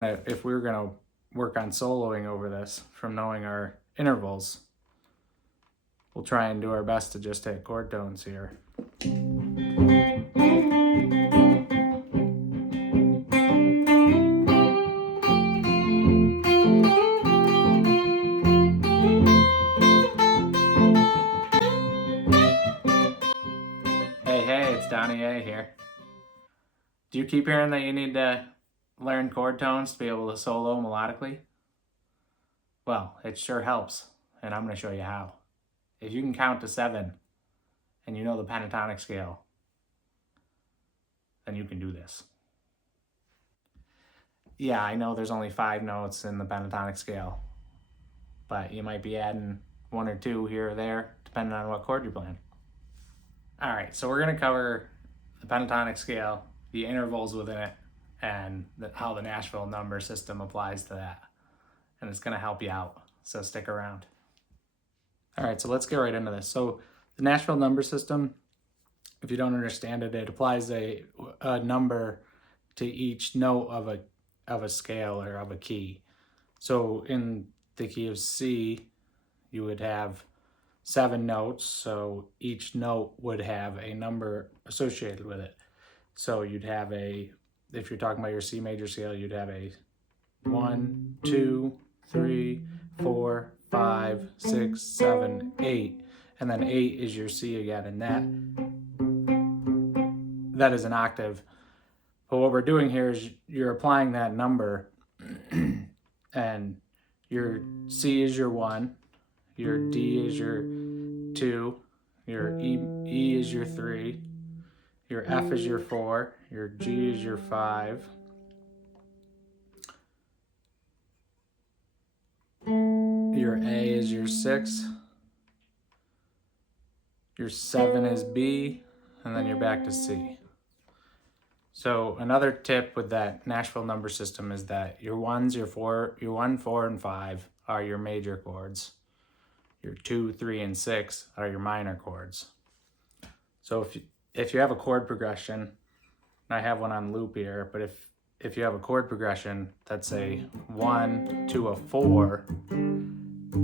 if we were going to work on soloing over this from knowing our intervals, we'll try and do our best to just hit chord tones here. Hey, it's Donny A here. Do you keep hearing that you need to learn chord tones to be able to solo melodically? Well, it sure helps, and I'm going to show you how. If you can count to 7 and you know the pentatonic scale, then you can do this. Yeah, I know there's only 5 notes in the pentatonic scale, but you might be adding 1 or 2 here or there, depending on what chord you're playing. All right, so we're going to cover the pentatonic scale, the intervals within it, and how the Nashville number system applies to that. And it's going to help you out, so stick around. All right, so let's get right into this. So the Nashville number system, if you don't understand it, it applies a number to each note of a scale or of a key. So in the key of C, you would have 7 notes, so each note would have a number associated with it. So you'd have if you're talking about your C major scale, you'd have a 1, 2, 3, 4, 5, 6, 7, 8, and then 8 is your C again, and that is an octave. But what we're doing here is you're applying that number, and your C is your 1, your D is your 2, your E is your 3, your F is your 4, your G is your 5, your A is your 6, your 7 is B, and then you're back to C. So another tip with that Nashville number system is that your 1, 4, and 5 are your major chords. Your 2, 3, and 6 are your minor chords. So if you have a chord progression, and I have one on loop here, but if you have a chord progression that's a 1 to a 4,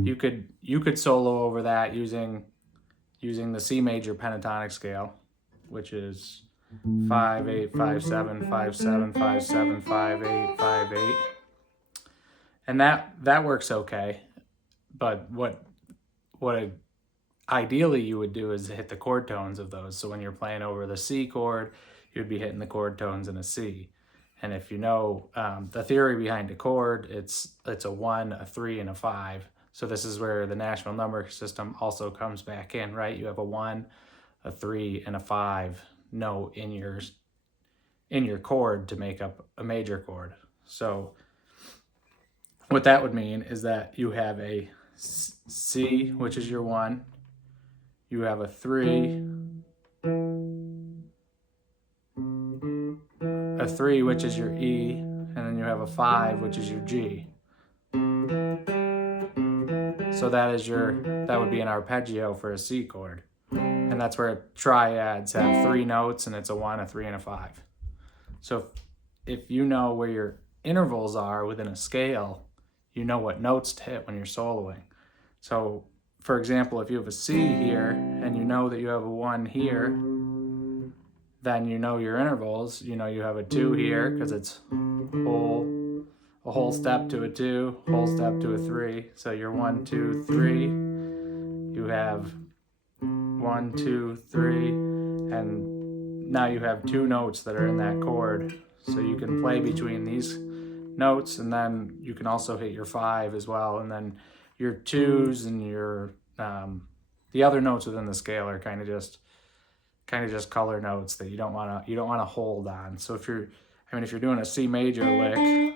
you could solo over that using the C major pentatonic scale, which is 5, 8, 5, 7, 5, 7, 5, 7, 5, 8, 5, 8. And that works okay. But what ideally you would do is hit the chord tones of those. So when you're playing over the C chord, you'd be hitting the chord tones in a C. And if you know the theory behind a chord, it's a 1, a 3, and a 5. So this is where the Nashville number system also comes back in, right? You have a 1, a 3, and a 5 note in your chord to make up a major chord. So what that would mean is that you have a C, which is your 1, you have a 3, which is your E, and then you have a 5, which is your G. So that would be an arpeggio for a C chord. And that's where triads have 3 notes, and it's a 1, a 3, and a 5. So if you know where your intervals are within a scale, you know what notes to hit when you're soloing. So for example, if you have a C here and you know that you have a 1 here, then you know your intervals. You know you have a 2 here because it's a whole step to a 2, whole step to a 3. So you're 1, 2, 3. You have 1, 2, 3, and now you have 2 notes that are in that chord. So you can play between these notes, and then you can also hit your 5 as well, and then your 2s and your the other notes within the scale are kind of just color notes that you don't want to hold on. So if you're doing a C major lick,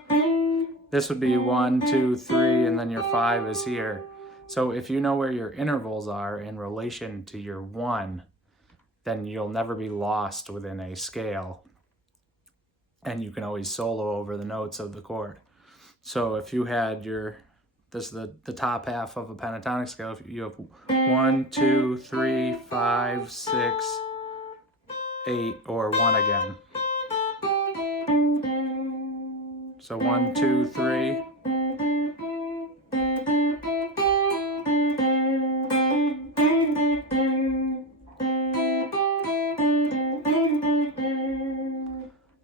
this would be 1, 2, 3, and then your 5 is here. So if you know where your intervals are in relation to your 1, then you'll never be lost within a scale, and you can always solo over the notes of the chord. So if you had this is the top half of a pentatonic scale, if you have 1, 2, 3, 5, 6, 8, or 1 again. So 1, 2, 3.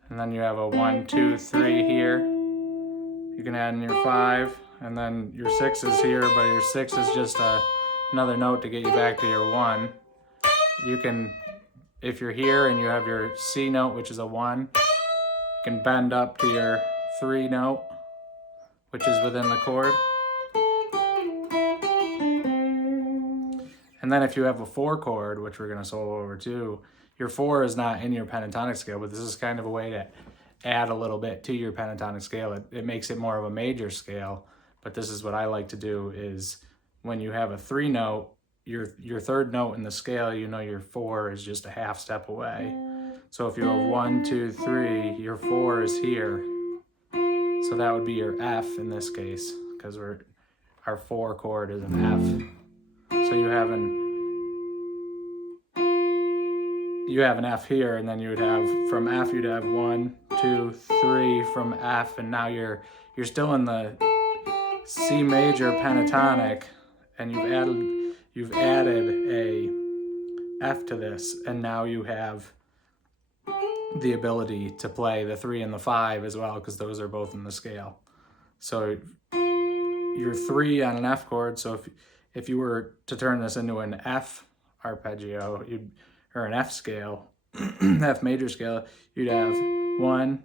And then you have a 1, 2, 3 here. You can add in your 5, and then your 6 is here, but your 6 is just another note to get you back to your 1. You can, if you're here and you have your C note, which is a 1, you can bend up to your 3 note, which is within the chord. And then if you have a 4 chord, which we're going to solo over too, your 4 is not in your pentatonic scale, but this is kind of a way to add a little bit to your pentatonic scale. It makes it more of a major scale, but this is what I like to do is when you have a 3 note, your 3rd note in the scale, you know your 4 is just a half step away. So if you have 1, 2, 3, your 4 is here. So that would be your F in this case, because our 4 chord is an F. So you have an F here, and then you would have from F you'd have 1, 2, 3 from F, and now you're still in the C major pentatonic, and you've added a F to this, and now you have the ability to play the 3 and the 5 as well, because those are both in the scale. So you're 3 on an F chord, so if you were to turn this into an F arpeggio, or an F scale, F major scale, you'd have 1,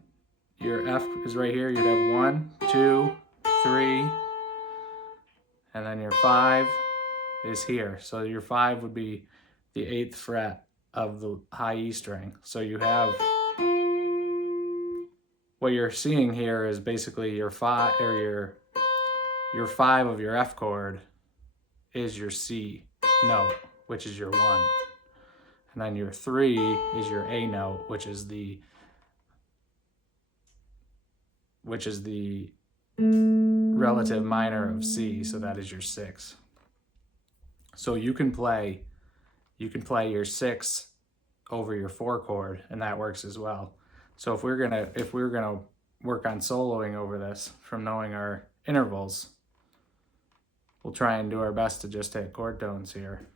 your F is right here, you'd have 1, 2, 3, and then your 5 is here. So your 5 would be the 8th fret of the high E string. So you have, what you're seeing here is basically your 5, or your 5 of your F chord is your C note, which is your 1. And then your 3 is your A note, which is the relative minor of C, so that is your 6. So you can play your 6 over your 4 chord, and that works as well. So if we're gonna work on soloing over this from knowing our intervals, we'll try and do our best to just hit chord tones here.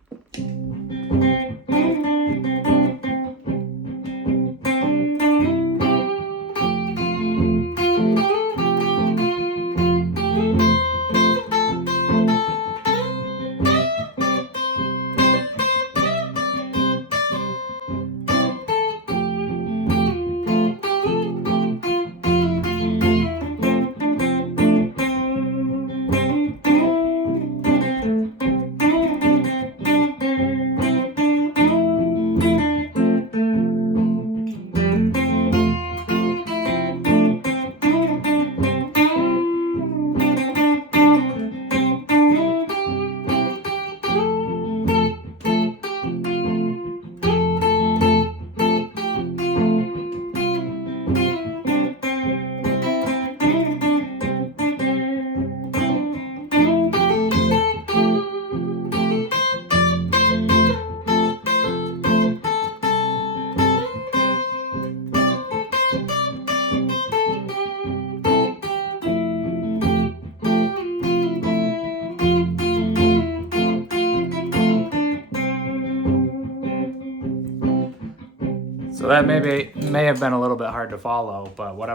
So that may have been a little bit hard to follow, but what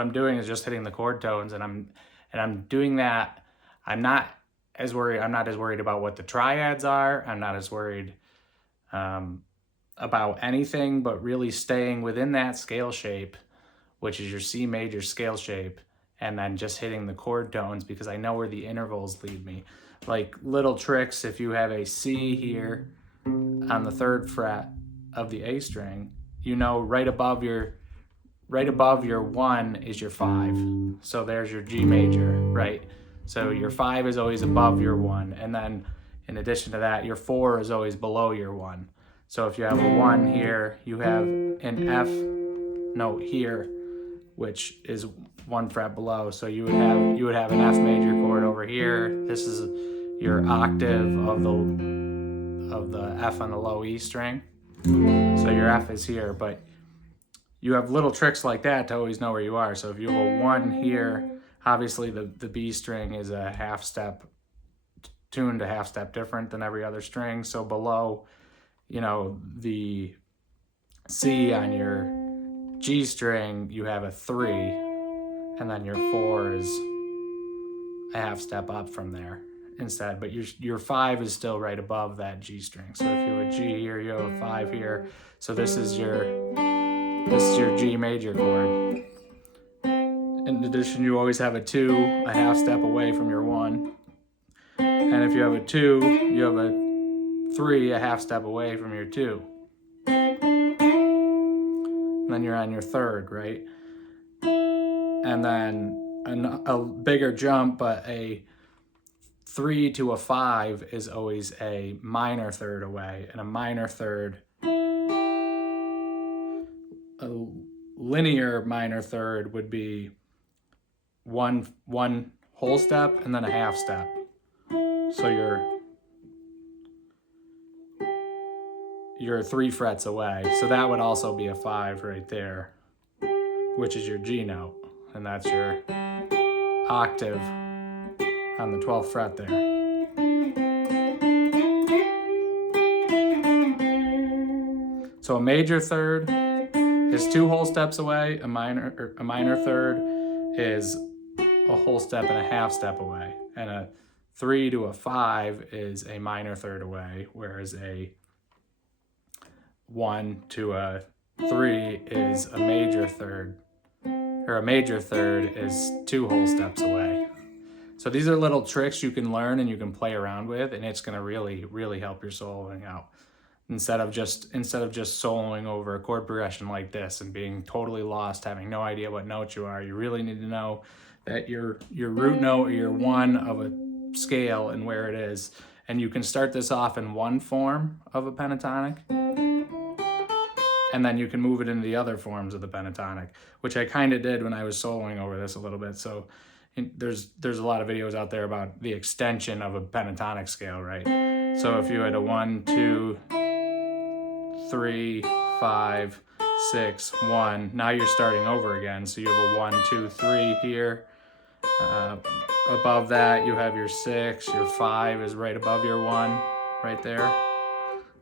I'm doing is just hitting the chord tones, and I'm doing that. I'm not as worried about what the triads are. I'm not as worried about anything, but really staying within that scale shape, which is your C major scale shape, and then just hitting the chord tones, because I know where the intervals lead me. Like little tricks, if you have a C here on the 3rd fret of the A string, you know right above your 1 is your 5. So there's your G major, right? So your 5 is always above your 1, and then in addition to that, your 4 is always below your 1. So if you have a 1 here, you have an F note here, which is 1 fret below. So you would have an F major chord over here. This is your octave of the F on the low E string. So your F is here, but you have little tricks like that to always know where you are. So if you have a 1 here, obviously the B string is a half step tuned, a half step different than every other string. So below, you know, the C on your G string, you have a 3, and then your 4 is a half step up from there instead. But your 5 is still right above that G string. So if you have a G here, you have a 5 here. So this is your G major chord. In addition, you always have a 2 a half step away from your 1. And if you have a 2, you have a 3 a half step away from your 2. And then you're on your 3rd, right? And then a bigger jump, but a 3 to a 5 is always a minor 3rd away. And a minor 3rd, a linear minor 3rd would be one whole step and then a half step. So you're 3 frets away. So that would also be a 5 right there, which is your G note. And that's your octave on the 12th fret there. So a major 3rd is 2 whole steps away. A minor 3rd is a whole step and a half step away. And a 3 to a 5 is a minor 3rd away, whereas a 1 to a 3 is a major 3rd, or a major 3rd is 2 whole steps away. So these are little tricks you can learn and you can play around with, and it's going to really, really help your soloing out. Instead of just soloing over a chord progression like this and being totally lost, having no idea what note you are, you really need to know that your root note or your 1 of a scale and where it is. And you can start this off in one form of a pentatonic, and then you can move it into the other forms of the pentatonic, which I kind of did when I was soloing over this a little bit. So there's a lot of videos out there about the extension of a pentatonic scale, right? So if you had a 1, 2, 3, 5, 6, 1, now you're starting over again. So you have a 1, 2, 3 here. Above that, you have your 6, your 5 is right above your 1, right there.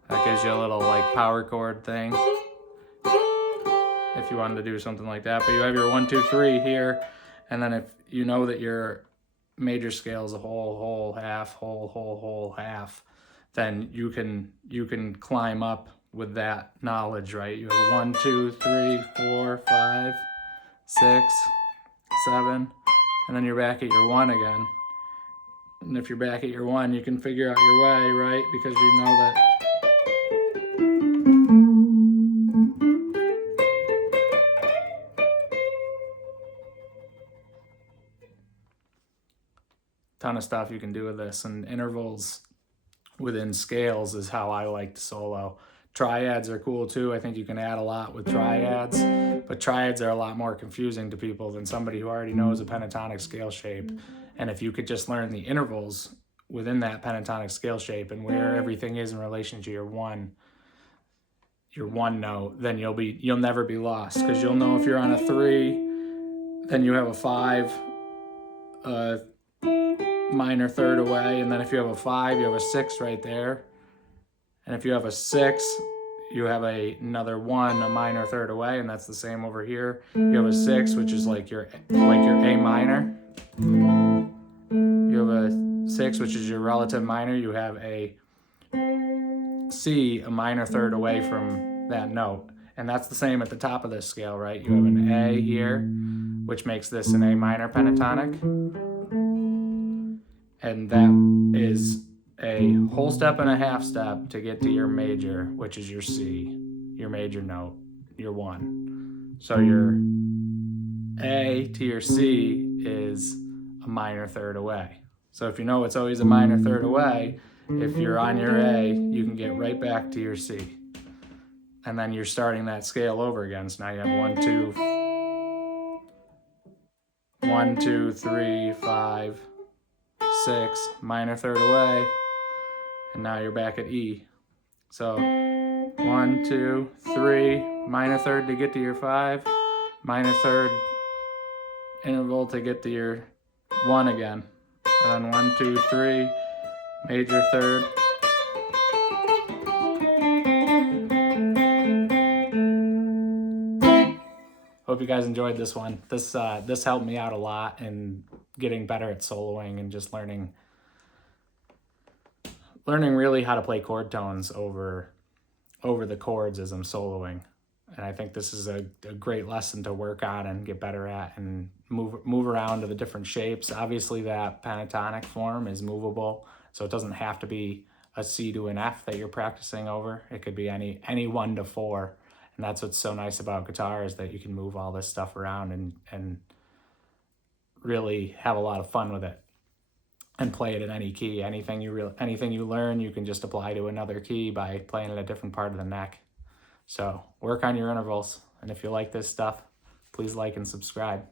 That gives you a little like power chord thing, if you wanted to do something like that. But you have your 1, 2, 3 here, and then if you know that your major scale is a whole, half, whole, half, then you can climb up with that knowledge, right? You have a 1, 2, 3, 4, 5, 6, 7, and then you're back at your 1 again. And if you're back at your 1, you can figure out your way, right? Because you know that ton of stuff you can do with this, and intervals within scales is how I like to solo. Triads are cool too. I think you can add a lot with triads, but triads are a lot more confusing to people than somebody who already knows a pentatonic scale shape. And if you could just learn the intervals within that pentatonic scale shape and where everything is in relation to your one note, then you'll never be lost, because you'll know if you're on a 3, then you have a 5, minor 3rd away, and then if you have a 5, you have a 6 right there, and if you have a 6, you have another 1, a minor 3rd away, and that's the same over here. You have a 6, which is like your A minor. You have a 6, which is your relative minor. You have a C, a minor 3rd away from that note, and that's the same at the top of this scale, right? You have an A here, which makes this an A minor pentatonic. And that is a whole step and a half step to get to your major, which is your C, your major note, your 1. So your A to your C is a minor 3rd away. So if you know it's always a minor 3rd away, if you're on your A, you can get right back to your C. And then you're starting that scale over again. So now you have 1, 2, 3, 5, 6, minor 3rd away, and now you're back at E. So 1, 1, 2, 3, minor third to get to your 5, minor third interval to get to your 1 again. And then 1, 2, 3, major third. Hope you guys enjoyed this one. This helped me out a lot in getting better at soloing and just learning really how to play chord tones over the chords as I'm soloing. And I think this is a great lesson to work on and get better at and move around to the different shapes. Obviously that pentatonic form is movable, so it doesn't have to be a C to an F that you're practicing over. It could be any 1 to 4. And that's what's so nice about guitar, is that you can move all this stuff around and really have a lot of fun with it and play it in any key. Anything you learn, you can just apply to another key by playing at a different part of the neck. So work on your intervals. And if you like this stuff, please like and subscribe.